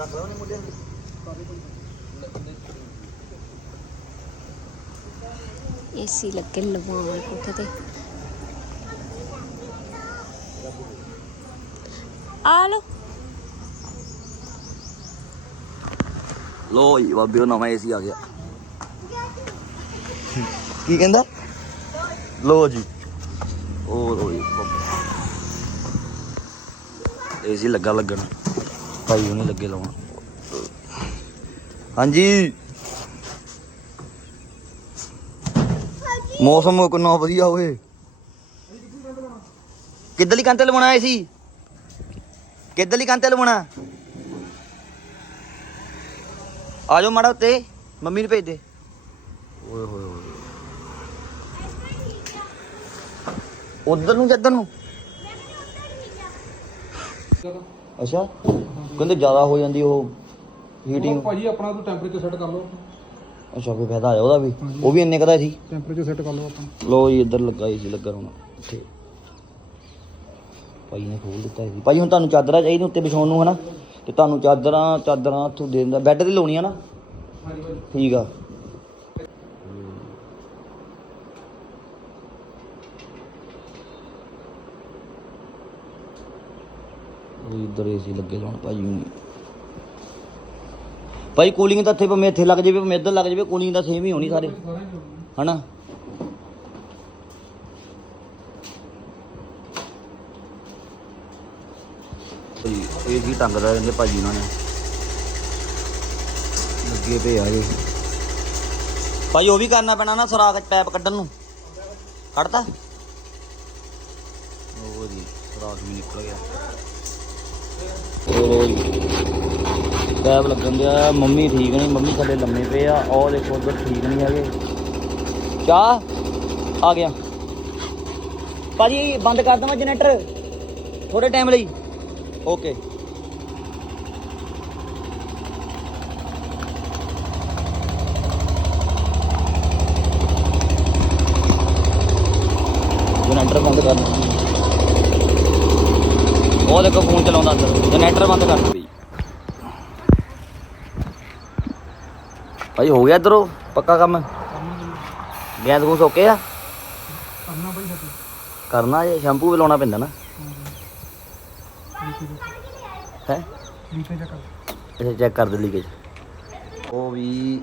ਰੱਖ ਲਓ ਨੇ ਮੁੰਡੇ ਏਸੀ ਲੱਗੇ ਲਵਾਉਣ ਕੋਠੇ ਤੇ। ਆ ਲੋ ਲੋ ਜੀ, ਬਾਬੇ, ਉਹ ਨਵਾਂ ਏਸੀ ਆ ਗਿਆ। ਕੀ ਕਹਿੰਦਾ? ਲੋ ਜੀ। ਉਹ ਲੋ ਜੀ ਏਸੀ ਲੱਗਾ ਲੱਗਣ। ਭਾਈ ਉਹਨੇ ਲੱਗੇ ਲਾਉਣ। ਹਾਂਜੀ। ਮੌਸਮ ਕਿੰਨਾ ਵਧੀਆ ਹੋਏ ਕਿੱਧਰਲੀ ਕੰਤੇ ਲਵਾਉਣਾ ਏਸੀ? ਕਿੱਧਰਲੀ ਕੰਤੇ ਲਵਾਉਣਾ? ਆ ਜਾਓ ਮਾੜਾ ਉੱਤੇ। ਮੰਮੀ ਨੂੰ ਭੇਜ ਦੇ। ਓਏ ਹੋਏ ਹੋਏ। ਉਧਰ ਨੂੰ ਕਿੱਧਰ ਨੂੰ? ਅੱਛਾ? ਕਹਿੰਦੇ ਜ਼ਿਆਦਾ ਹੋ ਜਾਂਦੀ ਉਹ ਹੀਟਿੰਗ ਭਾਜੀ ਆਪਣਾ ਤੂੰ ਟੈਂਪਰੇਚਰ ਸੈੱਟ ਕਰ ਲਓ। ਅੱਛਾ ਕੋਈ ਫਾਇਦਾ ਆਇਆ ਉਹਦਾ ਵੀ? ਉਹ ਵੀ ਇੰਨੇ ਕਦਾ ਸੀ? ਟੈਂਪਰੇਚਰ ਸੈੱਟ ਕਰ ਲਓ ਆਪਣਾ ਲੋ ਜੀ ਇੱਧਰ ਲੱਗਾ ਸੀ ਲੱਗਾ ਹੁਣ ਇੱਥੇ। ਭਾਈ ਨੇ ਖੋਲ ਦਿੱਤਾ ਸੀ ਭਾਈ ਹੁਣ ਤੁਹਾਨੂੰ ਚਾਦਰਾਂ ਚਾਹੀਦੀਆਂ ਉੱਤੇ ਵਿਛਾਉਣ ਨੂੰ ਹਨਾ? ਤੇ ਤੁਹਾਨੂੰ ਚਾਦਰਾਂ ਚਾਦਰਾਂ ਉੱਥੋਂ ਦੇ ਦਿੰਦਾ। ਬੈੱਡ ਤੇ ਲਾਉਣੀਆਂ ਨਾ? ਹਾਂਜੀ ਭਾਜੀ। ਠੀਕ ਆ। ਉਹ ਇੱਧਰ ਏਸੀ ਲੱਗੇ ਲਾਉਣ ਭਾਈ ਨੂੰ ਭਾਈ ਕੂਲਿੰਗ ਤਾਂ ਇੱਥੇ ਭਾਵੇਂ ਇੱਥੇ ਲੱਗ ਜਾਵੇ, ਭਾਵੇਂ ਇੱਧਰ ਲੱਗ ਜਾਵੇ ਕੂਲਿੰਗ ਤਾਂ ਸੇਮ ਹੀ ਹੋਣੀ ਸਾਰੇ। ਹਨਾ? ਇਹ ਵੀ ਟੰਗਦਾ ਰਹਿੰਦੇ ਭਾਜੀ ਉਹਨਾਂ ਨੇ। ਲੱਗੇ ਪਏ ਆ ਇਹ ਭਾਈ ਉਹ ਵੀ ਕਰਨਾ ਪੈਣਾ ਨਾ ਸਰਾਖ ਪੈਪ ਕੱਢਣ ਨੂੰ। ਕੱਢਤਾ? ਉਹ ਜੀ ਸਰਾਖ ਵੀ ਨਿਕਲ ਗਿਆ। ਉਹ ਲੱਗਣ ਦਿਆ। ਮੰਮੀ ਠੀਕ ਨਹੀਂ, ਮੰਮੀ ਥੱਲੇ ਲੰਮੇ ਪਏ ਆ। ਉਹ ਦੇਖੋ ਉਧਰ ਠੀਕ ਨਹੀਂ ਹੈਗੇ। ਚਾਹ? ਆ ਗਿਆ। ਭਾਜੀ, ਬੰਦ ਕਰ ਦਵਾਂ ਜਨਰੇਟਰ। ਥੋੜੇ ਟਾਈਮ ਲਈ। ਓਕੇ ਜਨਰੇਟਰ ਬੰਦ ਕਰ ਦਵਾਂ। ਉਹ ਦੇਖੋ ਫੋਨ ਚਲਾਉਂਦਾ ਅੰਦਰ ਜਨਰੇਟਰ ਬੰਦ ਕਰ ਦੇ ਭਾਈ ਹੋ ਗਿਆ ਇਧਰੋਂ ਪੱਕਾ ਕੰਮ? ਗੈਸ ਗੂਸ ਓਕੇ ਆ? ਕਰਨਾ ਭਾਈ ਸੈੱਟ ਕਰਨਾ ਜੇ ਸ਼ੈਂਪੂ ਵੀ ਲਾਉਣਾ ਪੈਂਦਾ ਨਾ। ਹੈ? ਲੀਕੇਜ ਚੱਕ ਅੱਛਾ ਚੈੱਕ ਕਰ ਦੇ ਲੀਕੇਜ। ਉਹ ਵੀ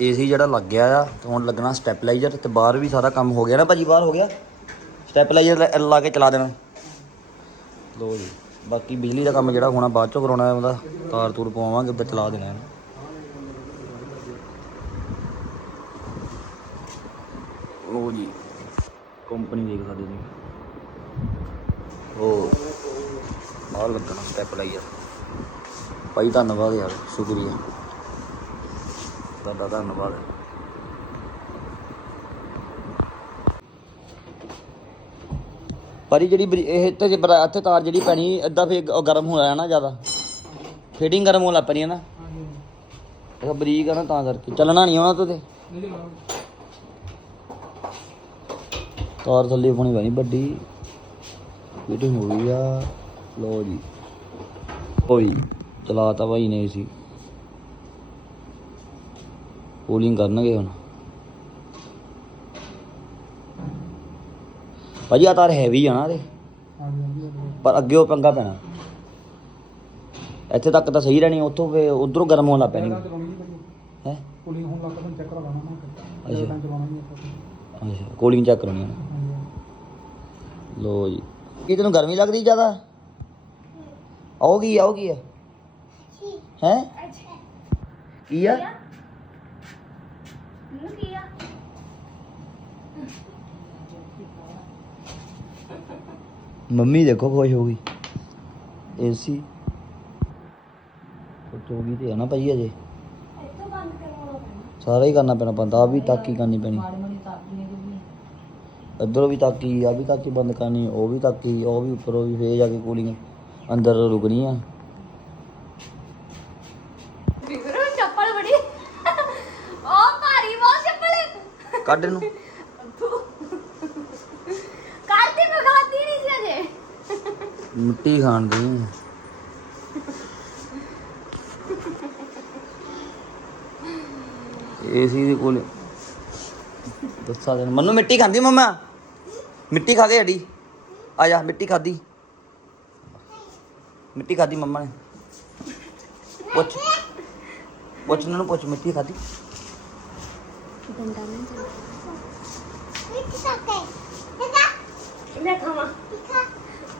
ਏਸੀ ਜਿਹੜਾ ਲੱਗ ਗਿਆ ਆ ਤੇ ਹੁਣ ਲੱਗਣਾ ਸਟੈਪਲਾਈਜ਼ਰ ਤੇ ਬਾਹਰ ਵੀ ਸਾਰਾ ਕੰਮ ਹੋ ਗਿਆ ਨਾ ਭਾਜੀ ਬਾਹਰ ਹੋ ਗਿਆ? ਸਟੈਪਲਾਈਜ਼ਰ ਲਾ ਕੇ ਚਲਾ ਦੇਣਾ। ਲੋ ਜੀ। ਬਾਕੀ ਬਿਜਲੀ ਦਾ ਕੰਮ ਜਿਹੜਾ ਹੋਣਾ ਬਾਅਦ ਚੋਂ ਕਰਾਉਣਾ ਹੈ, ਉਹਦਾ ਤਾਰ ਤੂਰ ਪਵਾਵਾਂਗੇ ਉੱਧਰ ਚਲਾ ਦੇਣਾ ਇਹਨੂੰ। ਲੋ ਜੀ ਕੰਪਨੀ ਦੇਖ ਸਕਦੇ ਜੀ ਉਹ ਬਾਹਰ ਲੱਗਣਾ ਸਟੈਪਲਾਈਜ਼ਰ ਭਾਈ, ਧੰਨਵਾਦ ਯਾਰ, ਸ਼ੁਕਰੀਆ। ਤੁਹਾਡਾ ਧੰਨਵਾਦ। ਪਰ ਭਾਜੀ ਜਿਹੜੀ ਬਰੀ- ਇਹ ਤੇ ਜੇ ਬਰਾ- ਇੱਥੇ ਤਾਰ ਜਿਹੜੀ ਪੈਣੀ, ਏਦਾਂ ਫੇਰ ਗਰਮ ਹੋ ਜਾਣਾ ਜ਼ਿਆਦਾ। ਫਿਟਿੰਗ ਗਰਮ ਹੋਣ ਲੱਗ ਪੈਣੀ ਹੈ ਨਾ। ਹਾਂਜੀ ਇਹ ਬਰੀਕ ਆ ਨਾ ਤਾਂ ਕਰਕੇ। ਚੱਲਣਾ ਨਹੀਂ ਆਉਣਾ ਤੇ ਨਹੀਂ ਜੀ ਤਾਰ ਥੱਲੇ ਪਾਉਣੀ ਪੈਣੀ ਵੱਡੀ। ਫੀਡਿੰਗ ਹੋ ਗਈ ਆ। ਲੋ ਜੀ। ਓਈ ਚਲਾਤਾ ਭਾਈ ਨੇ ਸੀ। ਕੂਲਿੰਗ ਕਰਨਗੇ ਹੁਣ। ਭਾਜੀ ਆ ਤਾਰ ਹੈਵੀ ਆ ਨਾ ਹਾਂਜੀ ਪਰ ਅੱਗੇ ਉਹ ਪੰਗਾ ਪੈਣਾ। ਇੱਥੇ ਤੱਕ ਤਾਂ ਸਹੀ ਰਹਿਣੀ ਉੱਥੋਂ ਫੇ ਉਧਰੋਂ ਗਰਮ ਹੋਣ ਲੱਗ ਪੈਣੀ। ਹੈ? ਕੂਲਿੰਗ ਹੁਣ ਲੱਗ ਤਾਂ ਚੈੱਕ ਕਰਾ ਲੈਣਾ ਨਾ ਅੱਛਾ। ਅੱਛਾ ਕੂਲਿੰਗ ਚੈੱਕ ਕਰਾਉਣੀ। ਹਾਂਜੀ ਲੋ ਜੀ। ਕੀ ਤੈਨੂੰ ਗਰਮੀ ਲੱਗਦੀ ਜ਼ਿਆਦਾ? ਆਉਗੀ ਆਉਗੀ ਹੈ? ਹੈ ਕੀ ਆ? ਮੰਮੀ ਦੇਖੋ ਖੁਸ਼ ਹੋ ਗਈ। ਏਸੀ ਖੁਸ਼ ਹੋ ਗਈ ਤੇ ਆ ਨਾ ਭਾਈ ਅਜੇ। ਸਾਰਾ ਹੀ ਕਰਨਾ ਪੈਣਾ ਬੰਦਾ। ਆ ਵੀ ਤਾਕੀ ਕਰਨੀ ਪੈਣੀ। ਇੱਧਰੋਂ ਵੀ ਤਾਕੀ ਆ ਵੀ ਤਾਕੀ ਬੰਦ ਕਰਨੀ ਉਹ ਵੀ ਤਾਕੀ ਉਹ ਵੀ ਉੱਪਰੋਂ ਵੀ ਫੇਰ ਜਾ ਕੇ ਕੂਲਿੰਗ ਅੰਦਰ ਰੁਕਣੀ ਆ ਚੱਪਲ ਬੜੀ। ਉਹ ਭਾਰੀ ਬਹੁਤ ਚੱਪਲ। ਕੱਢ ਇਹਨੂੰ ਕਾਲਤੀ ਮਗਾਤੀ ਨਹੀਂ ਸੀ ਅਜੇ ਮਿੱਟੀ ਖਾਣ ਦੀ। ਏਸੀ ਦੇ ਕੋਲ ਦੱਸਾ ਦੇ ਮੰਨੂ ਮਿੱਟੀ ਖਾਂਦੀ ਮੰਮਾ? ਮਿੱਟੀ ਖਾ ਕੇ ਹੱਡੀ ਆ ਜਾ ਮਿੱਟੀ ਖਾਦੀ ਮਿੱਟੀ ਖਾਦੀ ਮੰਮਾ ਨੇ। ਪੁੱਛ। ਪੁੱਛ ਉਹਨਾਂ ਨੂੰ ਪੁੱਛ ਮਿੱਟੀ ਖਾਦੀ ਡੰਡਾ ਨਹੀਂ। ਚੱਲਦਾ ਲੈ ਖਾਵਾਂ।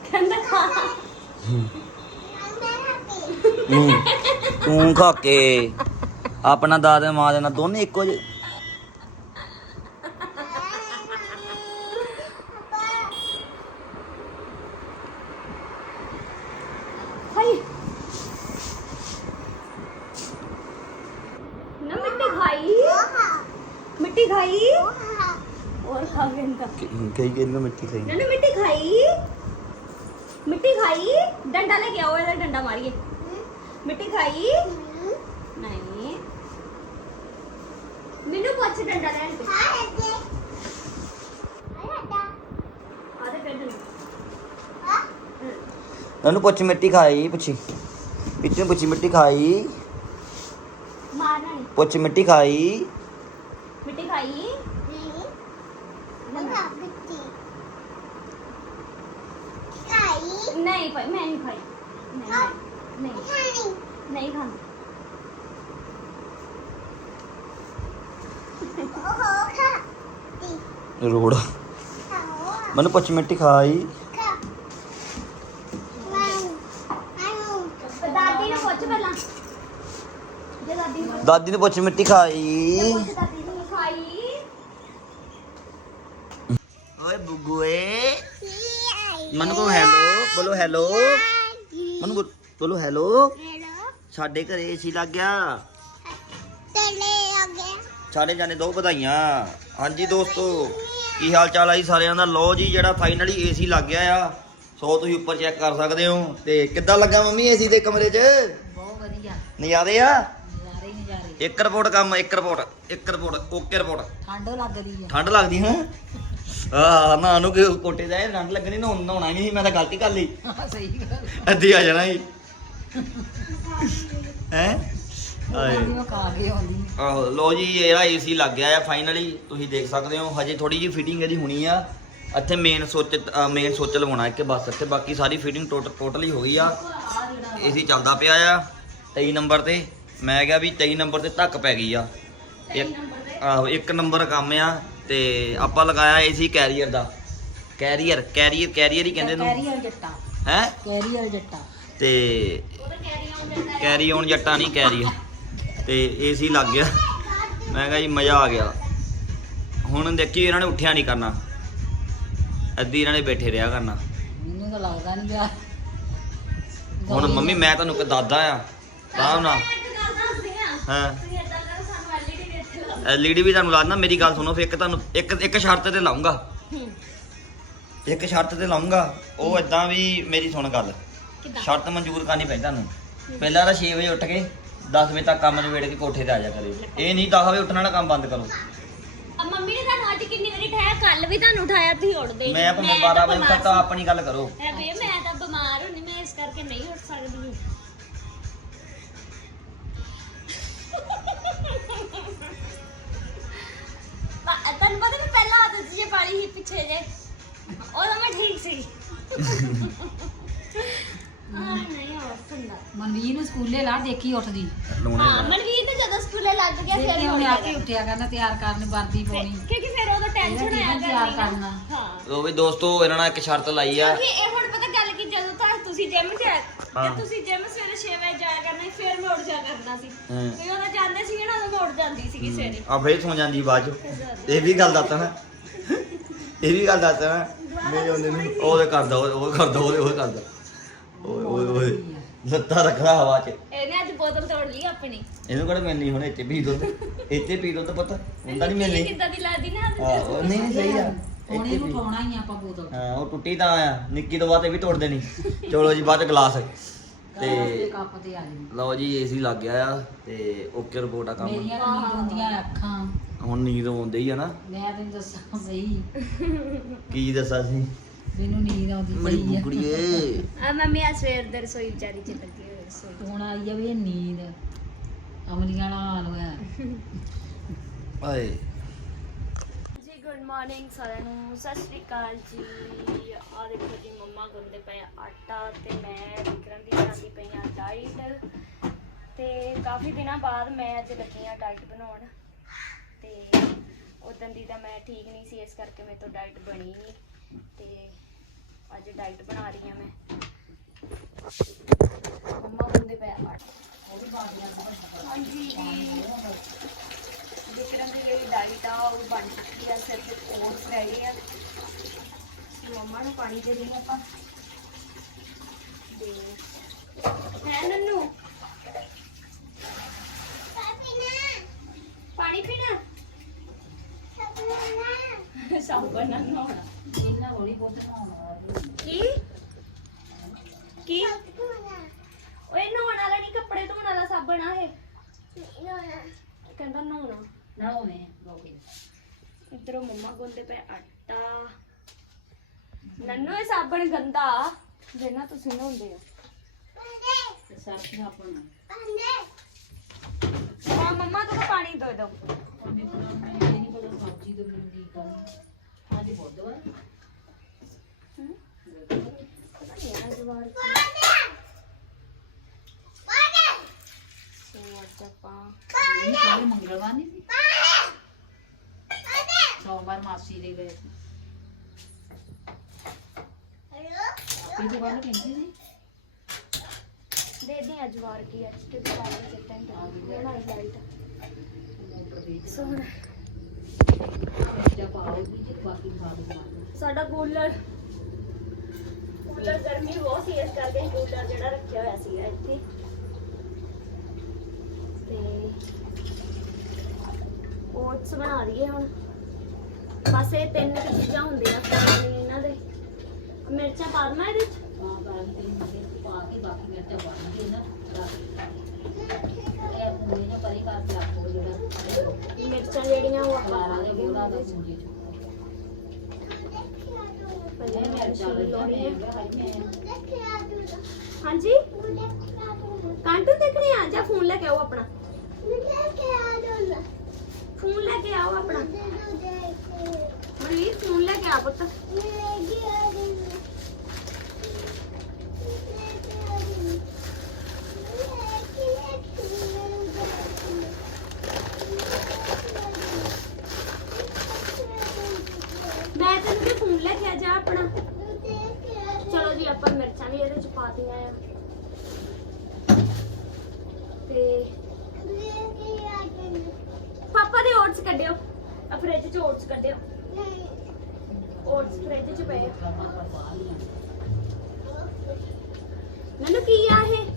ਕਹਿੰਦਾ ਖਾ ਤੂੰ ਤੂੰ ਖਾ ਕੇ ਆਪਣਾ ਦਾਦੇ ਮਾਂ ਦੇ ਨਾਲ ਦੋਨੇ ਇੱਕੋ ਜਿਹੇ ਹਾਈ ਨਾ ਮਿੱਟੀ ਖਾਈ ਮਿੱਟੀ ਖਾਈ और खा गंदा ਕਈ ਕਈ ਨੂੰ ਮਿੱਟੀ ਖਾਈ ਮਿੱਟੀ ਖਾਈ? ਡੰਡਾ ਲੈ ਕੇ ਆਓ ਇਹਦਾ ਡੰਡਾ ਮਾਰੀਏ। ਮਿੱਟੀ ਖਾਈ? ਨਹੀਂ। ਮੈਨੂੰ ਪੁੱਛ ਡੰਡਾ ਲੈਣ ਤੇ ਹਾਂ ਅੱਗੇ ਆਇਆ ਡਾ ਪੁੱਛ ਮਿੱਟੀ ਖਾਈ ਪੁੱਛੀ। ਪਿੱਛੇ ਪੁੱਛੀ ਮਿੱਟੀ ਖਾਈ। ਮਾਰਨਾ ਨਹੀਂ। ਪੁੱਛ ਮਿੱਟੀ ਖਾਈ। ਮਿੱਟੀ ਖਾਈ? ਨਹੀਂ ਭਾਈ ਮੈਂ ਨਹੀਂ ਖਾਈ ਨਹੀਂ ਨਹੀਂ ਨਹੀਂ ਨਹੀਂ ਰੋੜ। ਮੈਨੂੰ ਪੱਚੀ ਮਿੰਟ ਖਾਈ ਦਾਦੀ ਨੂੰ ਪੁੱਛ ਪਹਿਲਾਂ। ਜੇ ਦਾਦੀ ਨੂੰ ਦਾਦੀ ਨੂੰ ਪੁੱਛ ਮਿੱਟੀ ਖਾਈ ਪੁੱਛ ਖਾਈ ਓਏ ਬੁਗੂਏ। ਮਨ ਕੋ ਹੈਲੋ। ਬੋਲੋ ਹੈਲੋ। ਮਨ ਬੋਲੋ ਹੈਲੋ। ਸਾਡੇ ਘਰੇ ਏਸੀ ਲੱਗ ਗਿਆ। ਸਾਡੇ ਜਾਨੇ ਦੋ ਵਧਾਈਆਂ। ਹਾਂਜੀ ਦੋਸਤੋ ਕੀ ਹਾਲ ਚਾਲ ਆ ਜੀ ਸਾਰਿਆਂ ਦਾ? ਲੋ ਜੀ ਜਿਹੜਾ ਫਾਈਨਲੀ ਏਸੀ ਲੱਗ ਗਿਆ ਆ। ਸੋ ਤੁਸੀਂ ਉੱਪਰ ਚੈੱਕ ਕਰ ਸਕਦੇ ਹੋ। ਤੇ ਕਿੱਦਾਂ ਲੱਗਾ ਮੰਮੀ ਏਸੀ ਦੇ ਕਮਰੇ 'ਚ? ਬਹੁਤ ਵਧੀਆ। ਨਜ਼ਾਰੇ ਆ? ਨਜ਼ਾਰੇ ਹੀ ਨਜ਼ਾਰੇ। ਇੱਕ ਰਿਪੋਰਟ ਕੰਮ ਇੱਕ ਰਿਪੋਰਟ ਇੱਕ ਰਿਪੋਰਟ ਓਕੇ ਰਿਪੋਰਟ ਠੰਡ ਲੱਗਦੀ ਆ। ਠੰਡ ਲੱਗਦੀ ਹੈ? ਆ ਨਾ ਨੂੰ ਕਿ ਕੋਟੇ ਦਾ ਇਹ ਠੰਡ ਲੱਗਣੀ ਨਾ ਨਹਾਉਣਾ ਨਹੀਂ ਸੀ ਮੈਂ ਤਾਂ ਗਲਤੀ ਕਰ ਲਈ? ਸਹੀ ਗੱਲ ਅੱਧੀ ਆ ਜਾਣਾ ਸੀ। ਹੈ? ਉਹ ਖਾ ਆਉਂਦੀ ਆਹੋ ਲੋ ਜੀ ਇਹਦਾ ਏਸੀ ਲੱਗ ਗਿਆ ਆ ਫਾਈਨਲੀ ਤੁਸੀਂ ਦੇਖ ਸਕਦੇ ਹੋ ਹਜੇ ਥੋੜੀ ਜੀ ਫਿਟਿੰਗ ਇਹਦੀ ਹੋਣੀ ਆ। ਇੱਥੇ ਮੇਨ ਸੁੱਚ ਮੇਨ ਸੁੱਚ ਲਵਾਉਣਾ ਇੱਕ ਬਸ ਇੱਥੇ ਬਾਕੀ ਸਾਰੀ ਫਿਟਿੰਗ ਟੋਟਲੀ ਹੋ ਗਈ ਆ। ਏਸੀ ਚੱਲਦਾ ਪਿਆ ਆ 23 ਨੰਬਰ ਤੇ। ਮੈਂ ਕਿਹਾ ਵੀ 23 ਨੰਬਰ ਤੇ ਧੱਕ ਪੈ ਗਈ ਆ। ਇੱਕ ਆਹੋ ਇੱਕ ਨੰਬਰ ਕੰਮ ਆ। ਤੇ ਆਪਾਂ ਲਗਾਇਆ ਏ ਸੀ ਕੈਰੀਅਰ ਦਾ। ਕੈਰੀਅਰ ਕੈਰੀਅਰ ਕੈਰੀਅਰ ਹੀ ਕਹਿੰਦੇ ਨੂੰ ਕੈਰੀਅਰ ਜੱਟਾ। ਹੈ? ਕੈਰੀਅਰ ਜੱਟਾ। ਤੇ ਕੈਰੀ ਔਨ ਜੱਟਾ ਨਹੀਂ ਕੈਰੀਅਰ ਤੇ ਏਸੀ ਲੱਗ ਗਿਆ। ਮੈਂ ਕਿਹਾ ਜੀ ਮਜ਼ਾ ਆ ਗਿਆ। ਹੁਣ ਦੇਖੀ ਇਹਨਾਂ ਨੇ ਉੱਠਿਆ ਨਹੀਂ ਕਰਨਾ। ਅੱਧੀ ਇਹਨਾਂ ਨੇ ਬੈਠੇ ਰਿਹਾ ਕਰਨਾ। ਮੈਨੂੰ ਤਾਂ ਲੱਗਦਾ ਨਹੀਂ ਯਾਰ ਹੁਣ ਮੰਮੀ ਮੈਂ ਤੁਹਾਨੂੰ ਕਿ ਦਾਦਾ ਆ। ਤਾਂ ਨਾ। ਹਾਂ। ਐਲਈਡੀ ਵੀ ਤੁਹਾਨੂੰ ਲਾ ਦਿੰਦਾ ਮੇਰੀ ਗੱਲ ਸੁਣੋ ਫਿਰ ਇੱਕ ਤੁਹਾਨੂੰ ਇੱਕ ਇੱਕ ਸ਼ਰਤ ਤੇ ਲਾਉਂਗਾ। ਇੱਕ ਸ਼ਰਤ ਤੇ ਲਾਉਂਗਾ ਉਹ ਇਦਾਂ ਵੀ ਮੇਰੀ ਸੁਣ ਗੱਲ। ਸ਼ਰਤ ਮਨਜ਼ੂਰ ਕਰਨੀ ਪੈਂਦੀ ਤੁਹਾਨੂੰ। ਪਹਿਲਾਂ ਤਾਂ 6 ਵਜੇ ਉੱਠ ਕੇ 10 ਵਜੇ ਤੱਕ ਕੰਮ ਨਿਬੇੜ ਕੇ ਕੋਠੇ ਤੇ ਆ ਜਾ ਕਰੇ ਇਹ ਨਹੀਂ 10 ਵਜੇ ਉੱਠਣਾ ਨਾ ਕੰਮ ਬੰਦ ਕਰੋ। ਆ ਮੰਮੀ ਨੇ ਤੁਹਾਨੂੰ ਅੱਜ ਕਿੰਨੀ ਵਾਰੀ ਉਠਾਇਆ ਕੱਲ ਵੀ ਤੁਹਾਨੂੰ ਉਠਾਇਆ ਤੁਸੀਂ ਉੱਠਦੇ ਨੀ। ਮੈਂ ਭਾਵੇਂ ਤਾਂ 12 ਵਜੇ ਉੱਠਾ ਤਾਂ ਆਪਣੀ ਗੱਲ ਕਰੋ। ਸੀ। ਐ ਬੇ ਮੈਂ ਤਾਂ ਬਿਮਾਰ ਹੁੰਨੀ ਮੈਂ ਇਸ ਕਰਕੇ ਨਹੀਂ ਉੱਠ ਸਕਦੀ। ਪਾ- ਤੈਨੂੰ ਪਤਾ ਮੈਂ ਪਹਿਲਾਂ ਆਦਤ ਜੇ ਪਾਲੀ ਸੀ ਪਿੱਛੇ ਜੇ। ਉਦੋਂ ਮੈਂ ਠੀਕ ਸੀ। ਆ ਨਹੀਂ ਹੋ ਸਕਦਾ ਮਨਵੀਰ ਨੂੰ ਸਕੂਲੇ ਲਾ ਦੇਖੀ ਉੱਠਦੀ। ਹਾਂ ਮਨਵੀਰ ਤਾਂ ਜਦੋਂ ਸਕੂਲੇ ਲੱਗ ਗਿਆ ਫਿਰ ਦੇਖੀ ਹੋ ਉਹਨੇ ਗਿਆ ਕੇ ਉੱਠਿਆ ਕਰਨਾ ਤਿਆਰ ਕਰਨ ਵਰਦੀ ਪਾਉਣੀ। ਕਿਉਂਕਿ ਫਿਰ ਉਹਦਾ ਟੈਨਸ਼ਨ ਆਇਆ ਟਿਫਨ ਤਿਆਰ ਕਰਨੀ। ਹਾਂ। ਲੋ ਵੀ ਦੋਸਤੋ ਇਹਨਾਂ ਨਾਲ ਇੱਕ ਸ਼ਰਤ ਲਾਈ ਆ। ਕਿਉਂਕਿ ਇਹ ਹੁਣ ਪਤਾ ਗੱਲ ਜਿਮ ਜਾ ਹਾਂ। ਜੇ ਤੁਸੀਂ ਜਿਮ ਸਵੇਰੇ 6 ਵਜੇ ਜਾਇਆ ਕਰਨਾ ਸੀ, ਫਿਰ ਮੈਂ ਉੱਠ ਜਾ ਕਰਨਾ ਸੀ। ਹੂੰ। ਕੋਈ ਉਹਦਾ ਜਾਂਦੇ ਸੀ ਨਾ ਉਦੋਂ ਮੈਂ ਉੱਠ ਜਾਂਦੀ ਸੀਗੀ ਸਵੇਰੇ। ਆ ਫੇਰ ਸੌ ਜਾਂਦੀ ਬਾਅਦ ਚ। ਇਹ ਵੀ ਗੱਲ ਦੱਸਦਾ ਨਾ ਇਹ ਵੀ ਗੱਲ ਦੱਸਦਾ ਨਾ ਮੇਰੇ ਹੁੰਦੇ ਨੂੰ। ਉਹ ਤੇ ਕਰਦਾ ਉਹ ਉਹ ਕਰਦਾ ਉਹ ਉਹ ਕਰਦਾ ਓਏ ਓਏ ਓਏ। ਲੱਤਾਂ ਰੱਖਦਾ ਹਵਾ 'ਚ। ਇਹਨੇ ਅੱਜ ਬੋਤਲ ਤੋੜ ਲਈ ਆਪਣੀ। ਇਹਨੂੰ ਕਿਹੜਾ ਮਿਲਣੀ ਹੁਣ ਇੱਥੇ ਪੀ ਦੁੱਧ ਇੱਥੇ ਪੀ ਦੁੱਧ ਪਤਾ। ਹੁੰਦਾ ਨਹੀਂ ਮਿਲਣੀ। ਕਿੱਦਾਂ ਦੀ ਲੱਗਦੀ ਨਾ ਹਾਂ ਉਹ ਨਹੀਂ ਨਹੀਂ ਸਹੀ ਆ। ਉਹਨੇ ਇੱਥੇ ਨੂੰ ਪੀ ਪਾਉਣਾ ਹੀ ਆਪਾਂ ਬੋਤਲ ਹਾਂ ਉਹ ਟੁੱਟੀ ਤਾਂ ਆ। ਨਿੱਕੀ ਤੋਂ ਬਾਅਦ ਇਹ ਵੀ ਤੋੜ ਦੇਣੀ ਚਲੋ ਜੀ ਬਾਅਦ ਚ ਗਲਾਸ। ਤੇ ਤੇ ਕੱਪ ਤੇ ਆ ਜੀ ਲਓ ਜੀ ਏਸੀ ਲੱਗ ਗਿਆ ਆ। ਤੇ ਓਕੇ ਰਿਪੋਰਟ ਆ ਕੰਮ। ਮੇਰੀਆਂ ਤਾਂ ਨੀਂਦ ਹੁੰਦੀਆਂ ਅੱਖਾਂ। ਹੁਣ ਨੀਂਦ ਆਉਂਦੀ ਹੀ ਆ ਨਾ। ਮੈਂ ਤੈਨੂੰ ਦੱਸਾਂ ਸਹੀ। ਕੀ ਦੱਸਾਂ ਸੀ? ਮੈਨੂੰ ਨੀਂਦ ਆਉਂਦੀ ਮੇਰੀ ਪਈ ਆ। ਬੁਗੜੀਏ ਆ ਮੰਮੀ ਆ ਸਵੇਰ ਦੇ ਰਸੋਈ ਵਿਚਾਰੀ ਚ ਲੱਗੀ ਹੋਈ ਰਸੋਈ ਹੁਣ ਆਈ ਜਾਵੇ ਨੀਂਦ। ਅਮਲੀਆਂ ਨਾਲ ਹਾਲ ਹੋਇਆ। ਗੁੱਡ ਮਾਰਨਿੰਗ ਸਾਰਿਆਂ ਨੂੰ, ਸਤਿ ਸ਼੍ਰੀ ਅਕਾਲ ਜੀ। ਆ ਦੇਖੋ ਜੀ, ਮੰਮਾ ਗੁੰਦੇ ਪਏ ਆਟਾ ਤੇ ਮੈਂ ਵਿਕਰਮ ਦੀ ਬਣਾਉਂਦੀ ਪਈ ਆ ਡਾਈਟ ਤੇ ਕਾਫੀ ਦਿਨਾਂ ਬਾਅਦ ਮੈਂ ਅੱਜ ਲੱਗੀ ਆ ਡਾਈਟ ਬਣਾਉਣ। ਤੇ ਉਦੋਂ ਦੀ ਤਾਂ ਮੈਂ ਠੀਕ ਨਹੀਂ ਸੀ, ਇਸ ਕਰਕੇ ਮੇਰੇ ਤੋਂ ਡਾਈਟ ਬਣੀ ਨਹੀਂ। ਤੇ ਅੱਜ ਡਾਈਟ ਬਣਾ ਰਹੀ ਆ ਮੈਂ। ਮੰਮਾ ਗੁੰਦੇ ਪਏ ਆਟਾ। ਹਾਂਜੀ ਜੀ। ਵਿਕਰਮ ਦੀ ਜਿਹੜੀ ਡਾਈਟ ਆ ਉਹ ਬਣ ਚੁੱਕੀ ਆ ਸਿਰਫ ਓਟਸ ਰਹਿ ਗਏ ਆ। ਤੇ ਮੰਮਾ ਨੂੰ ਪਾਣੀ ਦੇ ਦੇਣੀ ਆਪਾਂ। ਦੇ ਹੈ ਨੰਨੂ? ਪਾਣੀ ਪੀਣਾ? ਸਾਬਣ ਨਾਲ ਨਹਾਉਣਾ। ਇਹਨਾਂ ਹੌਲੀ ਬਹੁਤ ਖਾਣਾ ਕੀ? ਕੀ? ਓਏ ਨਹਾਉਣ ਵਾਲਾ ਨਹੀਂ ਕੱਪੜੇ ਧੋਣ ਵਾਲਾ ਸਾਬਣ ਆ ਇਹ। ਕਹਿੰਦਾ ਨਹਾਉਣਾ। ਨਾ ਹੋਵੇ ਲੋਕੇ ਇਧਰੋਂ ਮੰਮਾ ਗੁੰਦੇ ਪਏ ਆਟਾ ਨੰਨੂ ਇਹ ਸਾਬਣ ਗੰਦਾ ਜਿਹਨਾਂ ਤੁਸੀਂ ਨਹਾਉਂਦੇ ਹੋ ਤੇ ਸਰਫ ਆਪਣਾ ਹਾਂ ਮੰਮਾ ਤੂੰ ਪਾਣੀ ਦੇ ਉਹਨੇ ਕੋਲ ਨਹੀਂ ਪਤਾ ਸਬਜ਼ੀ ਤੋਂ ਮੈਨੂੰ ਕੀ ਅੱਜ ਬੁੱਧਵਾਰ ਪਤਾ ਨਹੀਂ ਆ ਜਵਾਰ ਕੀ ਸੋ ਅੱਜ ਆਪਾਂ ਨਹੀਂ ਕੱਲ ਮੰਗਲਵਾਰ ਨਹੀਂ ਸੀ ਸੋਮਵਾਰ ਮਾਸੀ ਦੇ ਗਏ ਸੀ ਇਹ ਤੋਂ ਬਾਅਦ ਕਹਿੰਦੀ ਸੀ ਦੇ ਦੇ ਅੱਜ ਵਾਰ ਕੀ ਅੱਜ ਤੇ ਪਾਣੀ ਚੱਟਾਂ ਹੀ ਬਣਾਈ ਲਾਈਟ ਮੋਟਰ ਵੇਚ ਸੋ ਹੁਣ ਜਾ ਪਾਓ ਵੀ ਜੇ ਬਾਕੀ ਬਾਅਦ ਮਾਰ ਸਾਡਾ ਕੂਲਰ ਕੂਲਰ ਗਰਮੀ ਬਹੁਤ ਸੀ ਇਸ ਕਰਕੇ ਕੂਲਰ ਜਿਹੜਾ ਰੱਖਿਆ ਹੋਇਆ ਸੀਗਾ ਇੱਥੇ ਤੇ ਓਟਸ ਬਣਾ ਲਈਏ ਹੁਣ। ਬਸ ਇਹ ਤਿੰਨ ਕੁ ਚੀਜ਼ਾਂ ਹੁੰਦੀਆਂ ਲਈ ਇਹਨਾਂ ਦੇ। ਮਿਰਚਾਂ ਪਾ ਦਵਾਂ ਇਹਦੇ ਚ? ਮਿਰਚਾਂ ਬਣ ਗਈ ਨਾ ਇਹ ਪੂਰੀ ਨਾ ਪਰੇ ਕਰ ਕੇ ਆਪੋ ਜਿਹੜਾ। ਮਿਰਚਾਂ ਜਿਹੜੀਆਂ ਉਹ ਆਪਾਂ ਪਾ ਦੇ ਲਈਏ ਬੋਲਾ ਦਾ ਉਹਦੇ ਚ। ਪਹਿਲਾਂ ਮਿਰਚਾਂ ਲਾਉਣੀ ਹੈ ਹਾਂਜੀ? ਕਾਂਟੂ ਦੇਖਣੇ ਆ ਜਾਂ ਫੋਨ ਲੈ ਕੇ ਆਓ ਆਪਣਾ? ਫੋਨ ਲੈ ਕੇ ਆਓ ਆਪਣਾ। ਮਨਵੀਰ ਫੋਨ ਲੈ ਕੇ ਆ ਪੁੱਤ ਮੈਂ ਤੈਨੂੰ ਕਿ ਫੋਨ ਲੈ ਕੇ ਆ ਜਾ ਆਪਣਾ ਚਲੋ ਜੀ ਆਪਾਂ ਮਿਰਚਾਂ ਵੀ ਇਹਦੇ ਚ ਪਾਤੀਆਂ ਆ ਤੇ ਪਾਪਾ ਦੇ ਓਟਸ ਕੱਢਿਓ ਆ ਫ੍ਰਿਜ ਚ ਓਟਸ ਕੱਢਿਓ ਓਟਸ ਫ੍ਰਿਜ ਚ ਪਏ ਆ। ਮੈਨੂੰ ਕੀ ਆ ਇਹ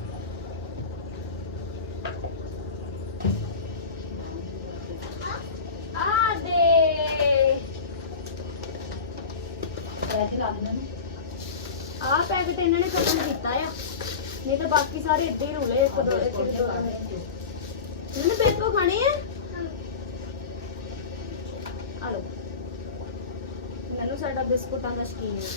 ਆ ਦੇ ਐਸੀ ਲਾ ਦੇਣਾ ਆ ਪੈਕਟ ਇਹਨਾਂ ਨੇ ਖਤਮ ਕੀਤਾ ਆ। ਨਹੀਂ ਤਾਂ ਬਾਕੀ ਸਾਰੇ ਇੱਦਾਂ ਹੀ ਰੁਲੇ ਇੱਕ ਦੋ ਇੱਕ ਦੋ ਮੈਨੂੰ ਬੇਕੋ ਖਾਣੇ ਆ। ਆ ਲੋ ਮੈਨੂੰ ਸਾਡਾ ਬਿਸਕੁਟਾਂ ਦਾ ਸ਼ਕੀਨ ਹੈ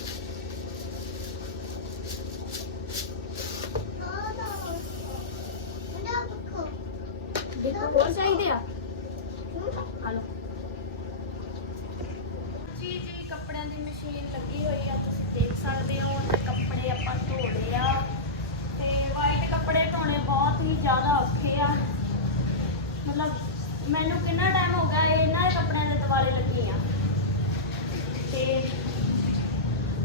ਦੇਖੋ ਹੋਰ ਚਾਹੀਦੇ ਆ ਆ ਲੋ ਜੀ ਜੀ ਕੱਪੜਿਆਂ ਦੀ ਮਸ਼ੀਨ ਲੱਗੀ ਹੋਈ ਆ ਤੁਸੀਂ ਦੇਖ ਸਕਦੇ ਹੋ ਤੇ ਕੱਪੜੇ ਆਪਾਂ ਧੋ ਲਏ ਆ ਤੇ ਵਾਈਟ ਕੱਪੜੇ ਧੋਣੇ ਬਹੁਤ ਹੀ ਜ਼ਿਆਦਾ ਔਖੇ ਆ ਮਤਲਬ ਮੈਨੂੰ ਕਿੰਨਾ ਟਾਈਮ ਹੋ ਗਿਆ ਇਹਨਾਂ ਦੇ ਕੱਪੜਿਆਂ ਦੇ ਦਿਵਾਲੇ ਲੱਗੀ ਆ ਤੇ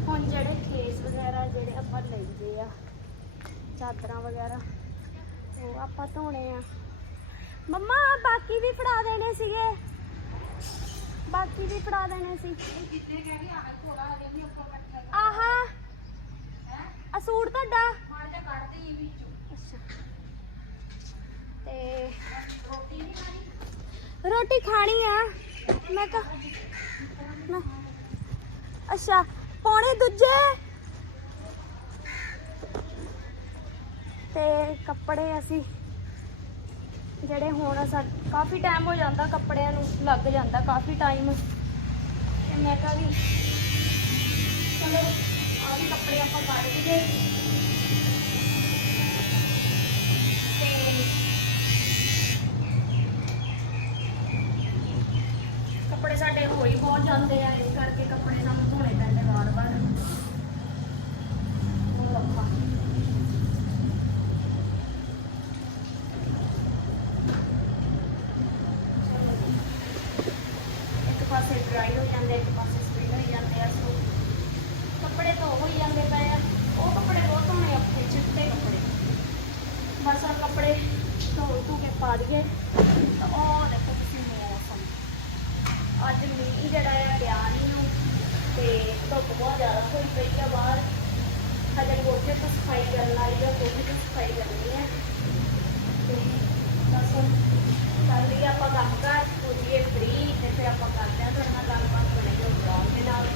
ਹੁਣ ਜਿਹੜੇ ਖੇਸ ਵਗੈਰਾ ਜਿਹੜੇ ਆਪਾਂ ਲੈਂਦੇ ਆ ਚਾਦਰਾਂ ਉਹ ਆਪਾਂ ਧੋਣੇ ਆ। ਮੰਮਾ, ਬਾਕੀ ਵੀ ਫੜਾ ਦੇਣੇ ਸੀਗੇ। ਬਾਕੀ ਵੀ ਫੜਾ ਦੇਣੇ ਸੀ। ਆਹਾ। ਆ ਸੂਟ ਤੁਹਾਡਾ? ਅੱਛਾ। ਤੇ ਰੋਟੀ ਖਾਣੀ ਆ। ਮੈਂ ਕਹ ਅੱਛਾ, ਪੌਣੇ ਦੂਜੇ? ਤੇ ਕੱਪੜੇ ਅਸੀਂ ਜਿਹੜੇ ਹੁਣ ਸਾ ਕਾਫੀ ਟਾਈਮ ਹੋ ਜਾਂਦਾ ਕੱਪੜਿਆਂ ਨੂੰ ਲੱਗ ਜਾਂਦਾ, ਕਾਫੀ ਟਾਈਮ ਤੇ ਮੈਂ ਕਿਹਾ ਵੀ ਚਲੋ ਆ ਵੀ ਕੱਪੜੇ ਆਪਾਂ ਕੱਢ ਦਈਏ। ਕੱਪੜੇ ਸਾਡੇ ਹੋਈ ਹੀ ਬਹੁਤ ਜਾਂਦੇ ਆ, ਇਸ ਕਰਕੇ ਕੱਪੜੇ ਸਾਨੂੰ ਧੋਣੇ ਪੈਂਦੇ ਵਾਰ-ਵਾਰ। ਉਹ ਔਖਾ ਇੱਕ ਪਾਸੇ ਡਰਾਈ ਹੋ ਜਾਂਦੇ ਇੱਕ ਪਾਸੇ ਸਪਿਨ ਹੋ ਜਾਂਦੇ ਆ ਸੋ ਕੱਪੜੇ ਤਾਂ ਹੋ ਹੀ ਜਾਂਦੇ ਪਏ ਆ ਉਹ ਕੱਪੜੇ ਬਹੁਤ ਧੋਣੇ ਔਖੇ ਚਿੱਟੇ ਕੱਪੜੇ ਬਸ ਆ ਕੱਪੜੇ ਧੋ ਧੋ ਕੇ ਪਾ ਦਈਏ ਤਾਂ ਉਹ ਦੇਖੋ ਤੁਸੀਂ ਮੌਸਮ ਅੱਜ ਮੀਂਹ ਜਿਹੜਾ ਆ ਪਿਆ ਨਹੀਂ ਨੂੰ ਤੇ ਧੁੱਪ ਬਹੁਤ ਜ਼ਿਆਦਾ ਹੋਈ ਪਈ ਆ ਬਾਹਰ ਹਜੇ ਕੋਠੇ ਤੋਂ ਸਫ਼ਾਈ ਕਰਨ ਵਾਲੀ ਆ ਕੋਠੇ ਤੋਂ ਸਫ਼ਾਈ ਕਰਨੀ ਹੈ ਤੇ ਬਸ ਕਰ ਲਈ ਆਪਾਂ ਕੰਮ ਕਰ ਹੋ ਜਾਈਏ ਫ੍ਰੀ ਤੇ ਫਿਰ ਆਪਾਂ ਕਰਦੇ ਹਾਂ ਤੁਹਾਡੇ ਨਾਲ ਗੱਲਬਾਤ ਬਣੇਗੀ ਵਲੌਗ ਦੇ ਨਾਲ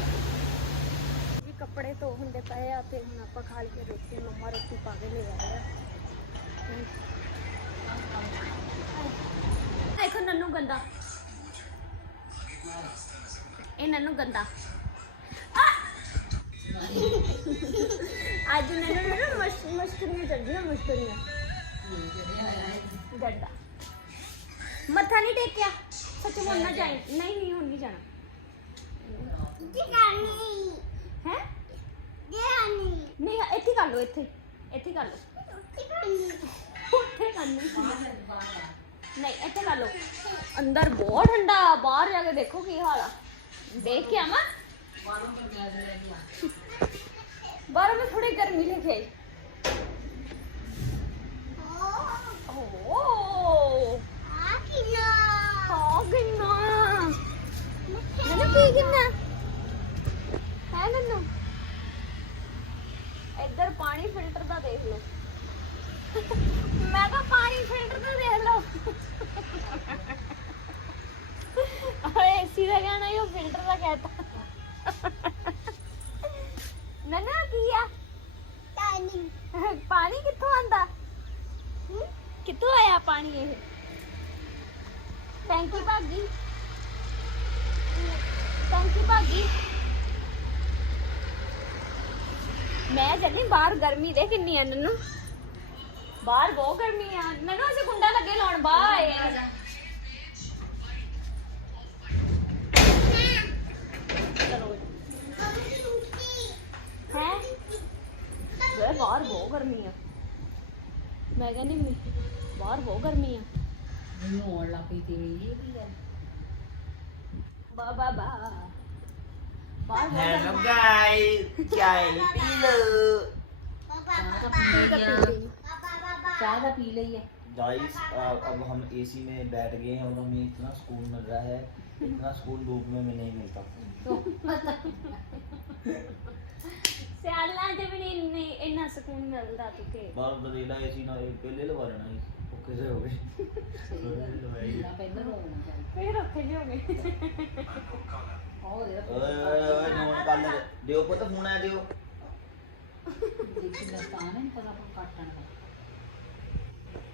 ਵੀ ਕੱਪੜੇ ਧੋ ਹੁੰਦੇ ਪਏ ਆ ਤੇ ਹੁਣ ਆਪਾਂ ਖਾ ਲਈਏ ਰੋਟੀ ਮੰਮਾ ਰੋਟੀ ਪਾ ਕੇ ਲੈ ਆਇਆ ਦੇਖੋ ਨੰਨੂ ਗੰਦਾ। ਇਹ ਨੰਨੂ ਗੰਦਾ! ਅੱਜ ਨੰਨੂ ਨੂੰ ਨਾ ਮਸ਼ ਮਸ਼ਕਰੀਆਂ ਚੜਦੀਆਂ ਮਸ਼ਕਰੀਆਂ। ਗੰਦਾ। ਮੱਥਾ ਨਹੀਂ ਟੇਕਿਆ। ਸੱਚ ਹੁਣ ਨਾ ਜਾਈ ਨਹੀਂ ਨਹੀਂ ਹੁਣ ਨਹੀਂ ਜਾਣਾ। ਹੈ? ਨਹੀਂ ਇੱਥੇ ਕਰ ਲਓ, ਇੱਥੇ। ਇੱਥੇ ਕਰ ਲਓ। ਉੱਥੇ ਕਰਨੀ ਸੀ। ਨਹੀਂ, ਇੱਥੇ ਕਰ ਲਓ। ਅੰਦਰ ਬਹੁਤ ਠੰਡਾ, ਬਾਹਰ ਜਾ ਕੇ ਦੇਖੋ ਕੀ ਹਾਲ ਆ। ਦੇਖ ਕੇ ਆਵਾਂ? ਬਾਹਰੋਂ ਮੈਂ ਥੋੜੀ ਗਰਮੀ ਲੈ ਕੇ ਮੈਂ ਜੰਨੀ ਬਾਹਰ ਗਰਮੀ ਦੇ ਕਿੰਨੀ ਆ ਨਨੂ ਬਾਹਰ ਬਹੁਤ ਗਰਮੀ ਆ ਨਨੂ ਅਸੀਂ ਕੁੰਡਾ ਲੱਗੇ ਲਾਉਣ ਬਾਏ ਚਲੋ ਹੈ ਵੇ ਬਾਹਰ ਬਹੁਤ ਗਰਮੀ ਆ ਮੈਂ ਕਹਿੰਦੀ ਮੀ- ਬਾਹਰ ਬਹੁਤ ਗਰਮੀ ਆ ਮੈਨੂੰ ਆਉਣ ਲੱਗ ਪਈ ਤੇਰੀ ਇਹ ਕੀ ਹੈ ਬਾ ਬਾ ਬਾ ਬਾਹਰ ਬਹੁਤ हेलो ਗਰਮੀ गाइस चाय पी लो ਠੀਕ ਆ, ਪੀ ਲਈ। ਚਾਹ ਦਾ ਪੀ ਲਈ ਹੈ गाइस अब हम एसी में बैठ गए हैं और हमें इतना सुकून मिल रहा है इतना सुकून धूप में भी नहीं मिलता ਸਿਆਲਾਂ 'ਚ ਵੀ ਨਹੀਂ ਇੰਨੀ- ਇੰਨਾ ਸਕੂਨ ਮਿਲਦਾ ਤੁਕੇ बाहर बदला एसी ना पहले लगा लेना ही ओके से हो गए ਨਾ ਪਹਿਲਾਂ ਹੋਣਾ ਚਾਹੀਦਾ ਫੇਰ ਔਖੇ ਜਿਹੇ ਹੋ ਗਏ ਉਹ ਦੇ ਓਏ ਓਏ ਓਏ ਨੋਨ ਕਰ ਲੈ ਦਿਓ ਪੁੱਤ ਫੋਨ ਆ ਦਿਓ ਦੇਖੀ ਦਾ ਤਾਂ ਨਹੀਂ ਪਤਾ ਆਪਾਂ ਕੱਟਣ ਦਾ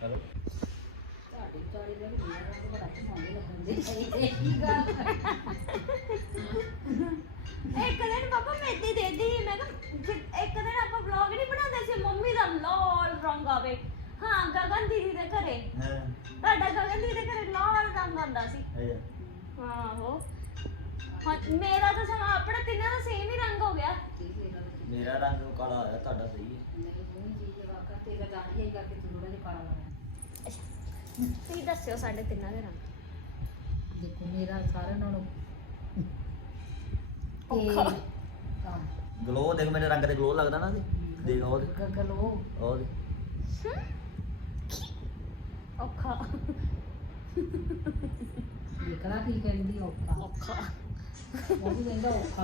ਹੈਲੋ ਤੁਹਾਡੀ ਵਿਚਾਰੀ ਦੇ ਵੀ ਮੇਰਾ ਤਾਂ ਬੜਾ ਸਮਾਂ ਲੱਗਦਾ ਇਹ ਕੀ ਗੱਲ ਇੱਕ ਦਿਨ ਪਾਪਾ ਮੈਦੇ ਦੇ ਦੀ ਮੈਂ ਕਿਹਾ ਇੱਕ ਦਿਨ ਆਪਾਂ ਵਲੌਗ ਨਹੀਂ ਬਣਾਉਂਦੇ ਸੀ ਮੰਮੀ ਦਾ ਲਾਲ ਰੰਗ ਆਵੇ ਹਾਂ। ਗਗਨ ਦੀਦੀ ਦੇ ਘਰੇ ਹਾਂ ਤੁਹਾਡਾ ਗਗਨ ਦੀਦੀ ਦੇ ਘਰੇ ਲਾਲ ਰੰਗ ਆਉਂਦਾ ਸੀ। ਹਾਂ ਹੋ ਮੇਰਾ ਤਾਂ ਸਮਾਂ ਆਪਣਾ ਤਿੰਨਾਂ ਦਾ ਸੇਮ ਹੀ ਰੰਗ ਹੋ ਗਿਆ। ਮੇਰਾ ਰੰਗ ਕਾਲਾ ਆਇਆ ਤੁਹਾਡਾ ਸਹੀ ਹੈ। ਅੱਛਾ ਤੁਸੀਂ ਦੱਸਿਓ ਸਾਡੇ ਦੇਖੋ ਮੇਰੇ ਰੰਗ ਤੇ ਗਲੋ ਲੱਗਦਾ ਨਾ ਤੇ ਦੇਖ ਉਹ ਕੀ ਕਹਿੰਦੀ ਔਖਾ। ਔਖਾ।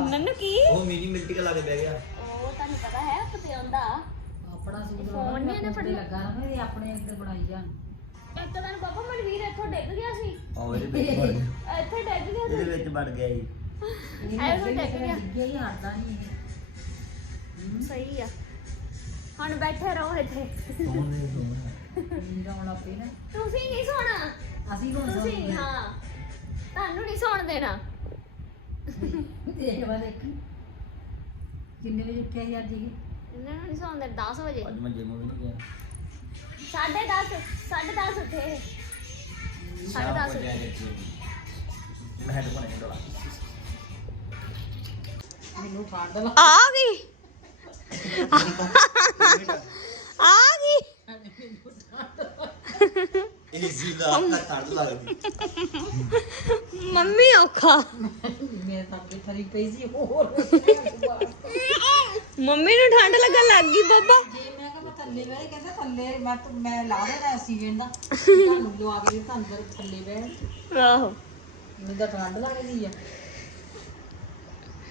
ਨੰਨੂ ਕੀ? ਉਹ ਮੇਰੀ ਮਿੰਟੀ ਕਾ ਲਾ ਕੇ ਬਹਿ ਗਿਆ। ਉਹ ਤੁਹਾਨੂੰ ਪਤਾ ਹੈ ਪਤੇ ਆਉਂਦਾ। ਆਪਣਾ ਸੂਟ ਫੋਨ ਲਾਉਣਾ ਨੀ ਇਹਨੇ ਤੇ ਫੜਨਾ। ਲੱਗਾ ਨਾ ਇਹ ਆਪਣੇ ਇੱਧਰ ਬਣਾਈ ਜਾਣ। ਇੱਕ ਦਿਨ ਪਾਪਾ ਮਨਵੀਰ ਇੱਥੋਂ ਡਿੱਗ ਗਿਆ ਸੀ। ਉਹ ਇਹਦੇ ਵਿੱਚ ਵੜ ਗਿਆ। ਇੱਥੇ ਡਿੱਗ ਗਿਆ ਇਹਦੇ ਸੀ। ਵਿੱਚ ਵੜ ਗਿਆ ਜੀ। ਇਹ ਐਵੇਂ ਅੱਗੇ ਡਿੱਗ ਕਿਤੇ ਗਿਆ। ਡਿੱਗਿਆ ਹੀ ਹਟਦਾ ਨਹੀਂ ਸਹੀ ਆ। ਹੁਣ ਬੈਠੇ ਰਹੋ ਇੱਥੇ। ਸੋਹਣੇ ਸੋਹਣੇ। ਨੀਂਦ ਆਉਣ ਲੱਗ ਪਈ ਨਾ। ਤੁਸੀਂ ਨਹੀਂ ਸੋਣਾ। ਅਸੀਂ ਹੁਣ ਤੁਸੀਂ। ਹਾਂ। ਤੁਹਾਨੂੰ ਨਹੀਂ ਸੌਣ ਦੇਣਾ। ਦੇਖ ਵਾ ਦੇਖੀ। ਕਿੰਨੇ ਵਜੇ ਉੱਠਿਆ ਸੀ ਅੱਜ ਇਹ? ਇਹਨਾਂ ਨੂੰ ਨਹੀਂ ਸੌਂਦੇ 10 ਵਜੇ। ਅੱਜ ਮੈਂ ਜਿਮ ਵੀ ਨਹੀਂ ਗਿਆ। 10:30 10:30 ਉੱਠੇ ਸਾਢੇ ਦਸ ਮੈਂ ਹੈਡ ਕੋਲ ਨਹੀਂ ਡੋਲਾ ਮੈਨੂੰ ਠੰਡ ਲੱਗ ਆ ਗਈ। ਆ ਗਈ। ਏਸੀ ਦਾ ਠੰਡ ਲੱਗਦੀ। ਮੰਮੀ ਔਖਾ। ਮੈਂ ਤਾਂ ਅੱਗੇ ਥਰੀ ਪਈ ਸੀ ਹੋਰ ਮੰਮੀ ਨੂੰ ਠੰਡ ਲੱਗਣ ਲੱਗ ਗਈ ਬਾਬਾ ਜੇ ਮੈਂ ਕਿਹਾ ਮੈਂ ਥੱਲੇ ਬਹਿ ਕਹਿੰਦਾ ਥੱਲੇ ਮੈਂ ਤਾਂ ਮੈਂ ਲਾ ਦੇਣਾ ਸੀ ਵੇਂਦਾ ਤੁਹਾਨੂੰ ਲਵਾ ਕੇ ਤਾਂ ਅੰਦਰ ਥੱਲੇ ਬਹਿ ਆਹੋ ਮੈਨੂੰ ਤਾਂ ਠੰਡ ਲੱਗਦੀ ਆ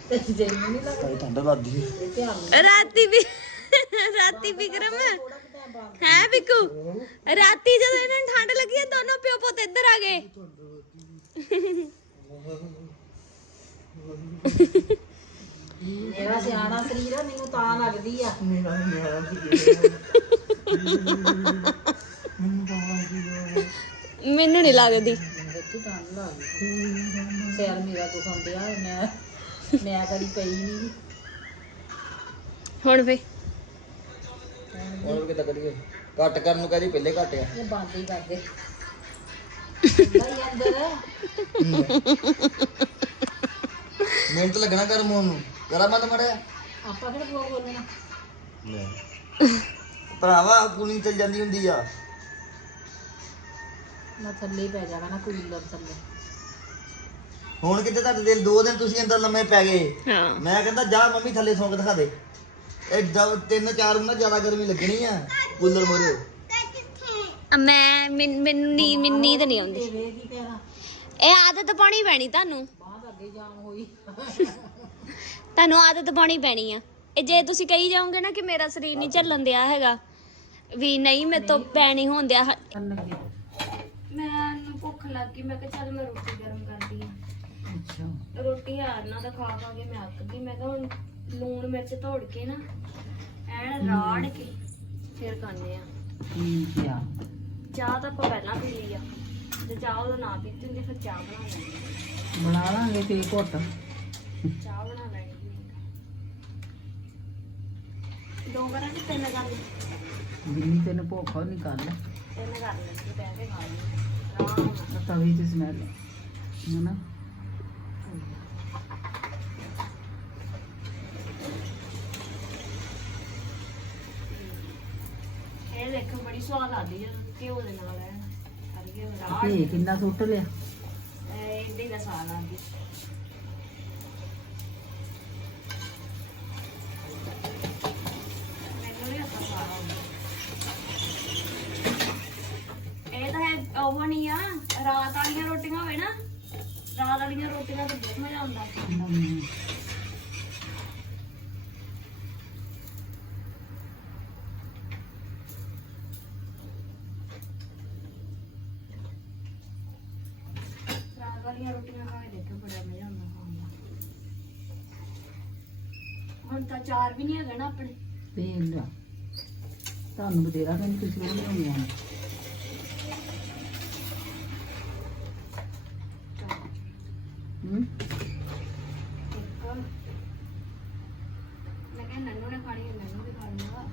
ਤੇ ਜੇ ਮੈਨੂੰ ਨਹੀਂ ਲੱਗਦੀ ਠੰਡ ਲੱਗਦੀ ਤੇ ਧਿਆਨ ਨਾਲ ਰਾਤੀ ਵੀ ਰਾਤੀ ਵਿਕਰਮ ਹੈ ਬਿੱਕੂ ਰਾਤੀ ਜਦੋਂ ਇਹਨਾਂ ਨੂੰ ਠੰਡ ਲੱਗੀ ਇਹ ਦੋਨੋਂ ਪਿਓ ਪੁੱਤ ਇੱਧਰ ਆ ਗਏ ਮੇਰਾ ਸਿਆਣਾ ਸਰੀਰ ਆ ਮੈਨੂੰ ਤਾਂ ਲੱਗਦੀ ਆ। ਮੈਨੂੰ ਨਹੀਂ ਲੱਗਦੀ। ਸੱਚੀ ਮੇਰਾ ਦੁਖਾਉਂਦਿਆ ਮੈਂ ਮੈਂ ਕਦੀ ਪਈ ਨਹੀਂ ਹੁਣ ਕਿੱਦਾਂ ਕਰੀਏ? ਕੱਟ ਕਰਨ ਨੂੰ ਕਹਦੀ ਪਹਿਲੇ ਘਟਿਆ ਇਹ ਬੰਦ ਹੀ ਕਰਦੇ। ਭਾਈ ਅੰਦਰ। ਮਿਹਨਤ ਲੱਗਣਾ ਕਰ ਮੋਨ ਨੂੰ। ਕਰਾ ਬੰਦ ਮੜਿਆ ਆਪਾਂ ਕਿਹੜਾ ਬੋਲ ਬੋਲਣਾ? ਲੈ। ਭਰਾਵਾ ਕੁਣੀ ਚੱਲ ਜਾਂਦੀ ਹੁੰਦੀ ਆ। ਮੈਂ ਥੱਲੇ ਹੀ ਪੈ ਜਾਗਾ ਨਾ ਕੂਲਰ ਥੱਲੇ। ਹੁਣ ਕਿਤੇ ਤੁਹਾਡੇ ਦਿਲ ਦੋ ਦਿਨ ਤੁਸੀਂ ਅੰਦਰ ਲੰਮੇ ਪੈ ਗਏ। ਹਾਂ। ਮੈਂ ਕਹਿੰਦਾ ਜਾ ਮੰਮੀ ਥੱਲੇ ਸੌਂ ਕੇ ਦਿਖਾ ਦੇ। ਇਹ ਜਦ ਤਿੰਨ ਚਾਰ ਨੂੰ ਨਾ ਜ਼ਿਆਦਾ ਗਰਮੀ ਲੱਗਣੀ ਆ ਕੂਲਰ ਮੋਰੇ। ਮੈਂ ਮੈਨ- ਮੈਨੂੰ ਨੀ ਮੈਨੂੰ ਨੀਂਦ ਨਹੀਂ ਆਉਂਦੀ। ਇਹ ਆਦਤ ਪਾਉਣੀ ਪੈਣੀ ਤੁਹਾਨੂੰ। ਅੱਗੇ ਜਾਮ ਹੋਈ। ਤੁਹਾਨੂੰ ਆਦਤ ਪਾਉਣੀ ਪੈਣੀ ਆ। ਇਹ ਜੇ ਤੁਸੀਂ ਕਹੀ ਜਾਓਗੇ ਨਾ ਕਿ ਮੇਰਾ ਸਰੀਰ ਨਹੀਂ ਚੱਲਣ ਦਿਆ ਹੈਗਾ ਵੀ ਨਹੀਂ ਮੇਰੇ ਤੋਂ ਪੈ ਨਹੀਂ ਹੁੰਦਿਆ ਮੈਨੂੰ ਭੁੱਖ ਲੱਗ ਗਈ ਮੈਂ ਕਿਹਾ ਚੱਲ ਮੈਂ ਰੋਟੀ ਗਰਮ ਕਰਦੀ ਆ। ਅੱਛਾ। ਰੋਟੀ ਹਾਰ ਨਾ ਤਾਂ ਖਾ ਖਾ ਕੇ ਮੈਂ ਅੱਕ ਗਈ ਮੈਂ ਕਿਹਾ ਹੁਣ ਲੂਣ ਮਿਰਚ ਤੋੜ ਕੇ ਨਾ ਐਨ ਰਾੜ ਕੇ ਫਿਰ ਖਾਣੇ ਆ। ਠੀਕ ਆ। ਚਾਹ ਤਾਂ ਆਪਾਂ ਪਹਿਲਾਂ ਪੀ ਲਈ ਆ ਜੇ ਚਾਹ ਉਹਦਾ ਨਾ ਪੀਤੀ ਹੁੰਦੀ ਫਿਰ ਚਾਹ ਬਣਾ ਲੈਣੀ ਬਣਾ ਲਾਂਗੇ ਤੇ ਘੁੱਟ। ਚਾਹ ਬਣਾ ਲੈਣੀ। ਦੋ ਕਰਾਂ ਕਿ ਤਿੰਨ ਕਰ ਲਈ ਜਿੰਨੀ ਤੈਨੂੰ ਭੁੱਖ ਨਹੀਂ ਕਰ ਲੈ ਤਿੰਨ ਕਰ ਲੈਂਦੀ ਬਹਿ ਕੇ ਖਾ ਲਈ ਆਰਾਮ ਨਾਲ ਤਵੀ ਤੇ ਸਮੈਲ ਹਨਾ? ਇਹ ਦੇਖੋ ਬੜੀ ਸਵਾਦ ਆਦੀ ਹੈ ਘਿਓ ਦੇ ਨਾਲ ਕਰੀਏ ਰਾੜ ਤੇ ਕਿੰਨਾ ਸੁੱਟ ਲਿਆ। hindi na sana. ਨਹੀਂ ਹੈਗਾ ਨਾ ਆਪਣੇ। ਤੇ ਲਿਆ। ਤੁਹਾਨੂੰ ਬਥੇਰਾ ਕਹਿੰਦੀ ਤੁਸੀਂ ਕਿਹੜੀ ਲਿਆਉਣੀ ਆ ਹੂੰ ਇੱਕ ਮੈਂ ਕਿਹਾ ਨੰਨੂ ਨੇ ਖਾਣੀ ਹੈ ਨੰਨੂ ਵੀ ਖਾ ਲੂੰਗਾ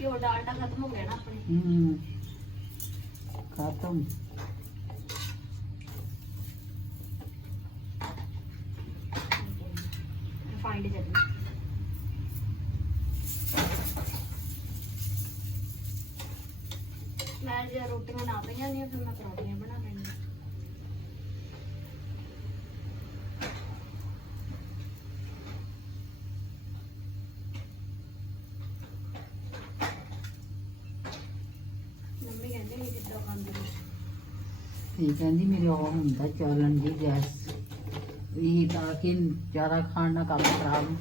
ਘਿਓ ਡਾਲਡਾ ਖਤਮ ਹੋ ਗਿਆ ਨਾ ਆਪਣੇ ਹੂੰ ਖਤਮ ਰਿਫਾਈਂਡ ਚਟਨੀ ਮੈਂ ਜੇ ਰੋਟੀਆਂ ਨਾ ਪਈਆਂ ਨਹੀਂ ਫਿਰ ਮੈਂ ਪਰੌਂਠੀਆਂ ਬਣਾ ਲੈਣੀਆਂ ਮੰਮੀ ਕਹਿੰਦੇ ਨਹੀਂ ਕਿੱਦਾਂ ਖਾਂਦੇ ਨੇ ਇਹ ਕਹਿੰਦੀ ਮੇਰੇ ਉਹ ਹੁੰਦਾ ਚੱਲਣ ਦੀ ਗੈਸ। ਇਹ ਤਾਂ ਕਿ ਜ਼ਿਆਦਾ ਖਾਣ ਨਾਲ ਕੰਮ ਖਰਾਬ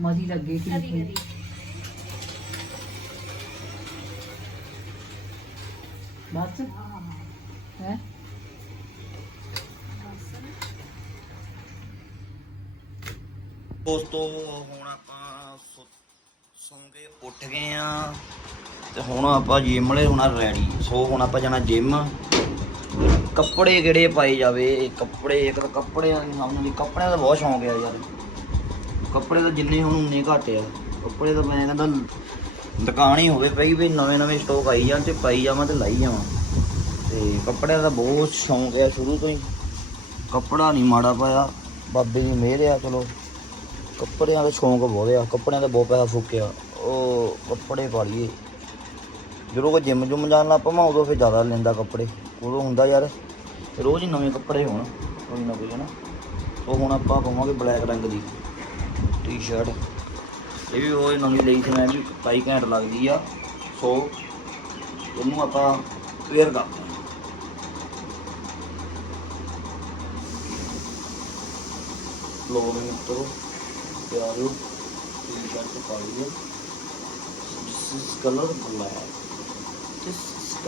ਮਦੀ ਲੱਗੇ ਕਿ ਕਦੀ ਕਦੀ। ਬਸ। ਹਾਂ। ਹੈ। ਦੋਸਤੋ ਹੁਣ ਆਪਾਂ ਸੁ- ਸੌਂ ਕੇ ਉੱਠ ਗਏ ਆ ਤੇ ਹੁਣ ਆਪਾਂ ਜਿਮ ਵਾਲੇ ਹੋਣਾ ਰੈਡੀ ਸੋ ਹੁਣ ਆਪਾਂ ਜਾਣਾ ਜਿਮ ਕੱਪੜੇ ਕਿਹੜੇ ਪਾਏ ਜਾਵੇ? ਕੱਪੜੇ, ਇੱਕ ਤਾਂ ਕੱਪੜਿਆਂ ਦੀ ਸਾਹਮਣੇ ਦੀ ਕੱਪੜਿਆਂ ਦਾ ਬਹੁਤ ਸ਼ੌਂਕ ਆ ਯਾਰ। ਕੱਪੜੇ ਤਾਂ ਜਿੰਨੇ ਹੁਣ ਉਨੇ ਘੱਟ ਆ। ਕੱਪੜੇ ਤਾਂ ਮੈਂ ਕਹਿੰਦਾ ਦੁਕਾਨ ਹੀ ਹੋਵੇ। ਪਈ ਵੀ ਨਵੇਂ ਨਵੇਂ ਸਟਾਕ ਆਈ ਜਾਣ ਤੇ ਪਾਈ ਜਾਵਾਂ ਤੇ ਲਾਈ ਜਾਵਾਂ। ਤੇ ਕੱਪੜਿਆਂ ਦਾ ਬਹੁਤ ਸ਼ੌਂਕ ਆ ਸ਼ੁਰੂ ਤੋਂ ਹੀ। ਕੱਪੜਾ ਨਹੀਂ ਮਾੜਾ ਪਾਇਆ, ਬਾਬੇ ਦੀ ਮਿਹਰ ਆ, ਚਲੋ। ਕੱਪੜਿਆਂ ਦਾ ਸ਼ੌਂਕ ਬਹੁਤ ਆ, ਕੱਪੜਿਆਂ ਦਾ ਬਹੁਤ ਪੈਸਾ ਫੂਕਿਆ, ਉਹ ਕੱਪੜੇ ਪਾ ਲਈਏ ਜਦੋਂ ਕੋਈ ਜਿੰਮ ਜੁਮ ਜਾਣ ਲੱਗ ਪਵਾਂ, ਉਦੋਂ ਫਿਰ ਜ਼ਿਆਦਾ ਲੈਂਦਾ ਕੱਪੜੇ। ਉਦੋਂ ਹੁੰਦਾ ਯਾਰ, ਰੋਜ਼ ਹੀ ਨਵੇਂ ਕੱਪੜੇ ਹੋਣ, ਕੋਈ ਨਾ ਕੋਈ, ਹਨਾ। ਸੋ ਹੁਣ ਆਪਾਂ ਪਾਵਾਂਗੇ ਬਲੈਕ ਰੰਗ ਦੀ ਟੀ-ਸ਼ਰਟ। ਇਹ ਵੀ ਉਹ ਨਵੀਂ ਲਈ ਸੀ, ਮੈਂ ਵੀ ਪਾਈ ਘੈਂਟ ਲੱਗਦੀ ਆ, ਸੋ ਇਹਨੂੰ ਆਪਾਂ ਵੇਅਰ ਕਰਦੇ ਲੋ ਵੀ ਮਿੱਤਰੋ ਪਿਆਰਿਓ ਟੀ-ਸ਼ਰਟ ਪਾ ਲਈਏ this is colour black this is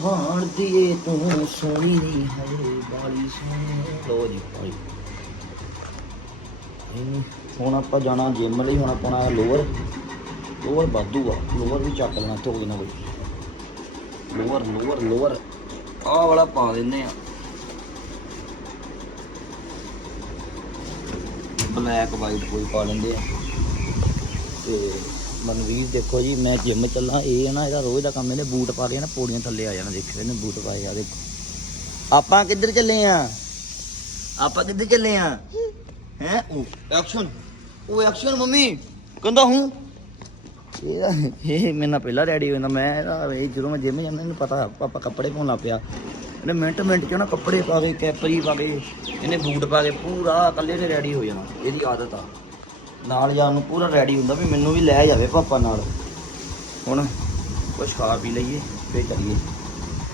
ਹਾਂ ਦੀਏ ਤੂੰ, ਸੋਹਣੀ ਨਹੀਂ ਹੈ ਬਾਲੀ ਸੋਹਣੀ। ਲੋ ਜੀ ਭਾਈ ਹੁਣ ਆਪਾਂ ਜਾਣਾ ਜਿਮ ਲਈ, ਹੁਣ ਆਪਾਂ ਲੋਅਰ ਲੋਅਰ ਵਾਧੂ ਆ। ਲੋਅਰ ਵੀ ਚੱਕ ਲੈਣਾ ਤੇ ਦੇਣਾ ਕੋਈ। ਲੋਅਰ ਲੋਅਰ ਲੋਅਰ ਆਹ ਵਾਲਾ ਪਾ ਦਿੰਨੇ ਆ। ਬਲੈਕ ਵਾਈਟ ਕੋਈ ਪਾ ਲੈਂਦੇ ਆ। ਤੇ ਮਨਵੀਰ ਦੇਖੋ ਜੀ, ਮੈਂ ਜਿਮ ਚੱਲਾਂ, ਇਹ ਨਾ ਇਹਦਾ ਰੋਜ਼ ਦਾ ਕੰਮ, ਇਹਨੇ ਬੂਟ ਪਾ ਕੇ ਨਾ, ਪੌੜੀਆਂ ਥੱਲੇ ਆ ਜਾਣਾ ਦੇਖੋ ਇਹਨੇ ਬੂਟ ਪਾਏ ਆ ਦੇਖੋ। ਆਪਾਂ ਕਿੱਧਰ ਚੱਲੇ ਆ? ਆਪਾਂ ਕਿੱਧਰ ਚੱਲੇ ਆ? ਹੈ? ਉਹ ਐਕਸ਼ਨ ਉਹ ਐਕਸ਼ਨ ਮੰਮੀ, ਕਹਿੰਦਾ ਹੂੰ। ਇਹਦਾ, ਇਹ ਮੇਰੇ ਨਾਲ ਪਹਿਲਾਂ ਰੈਡੀ ਹੋ ਜਾਂਦਾ, ਮੈਂ ਇਹਦਾ ਜਦੋਂ ਮੈਂ ਜਿਮ ਜਾਂਦਾ, ਇਹਨੂੰ ਪਤਾ, ਆਪਾਂ ਕੱਪੜੇ ਪਾਉਣ ਲੱਗ ਪਿਆ। ਇਹਨੇ ਮਿੰਟ ਮਿੰਟ ਚ ਨਾ ਕੱਪੜੇ ਪਾ ਕੇ, ਕੈਪਰੀ ਪਾ ਕੇ, ਇਹਨੇ ਬੂਟ ਪਾ ਕੇ ਪੂਰਾ ਇਕੱਲੇ ਨੇ ਰੈਡੀ ਹੋ ਜਾਣਾ, ਇਹਦੀ ਆਦਤ ਆ। ਨਾਲ ਜਾਣ ਨੂੰ ਪੂਰਾ ਰੈਡੀ ਹੁੰਦਾ ਵੀ ਮੈਨੂੰ ਵੀ ਲੈ ਜਾਵੇ ਪਾਪਾ ਨਾਲ। ਹੁਣ ਕੁਛ ਖਾ ਪੀ ਲਈਏ, ਫੇਰ ਕਰੀਏ।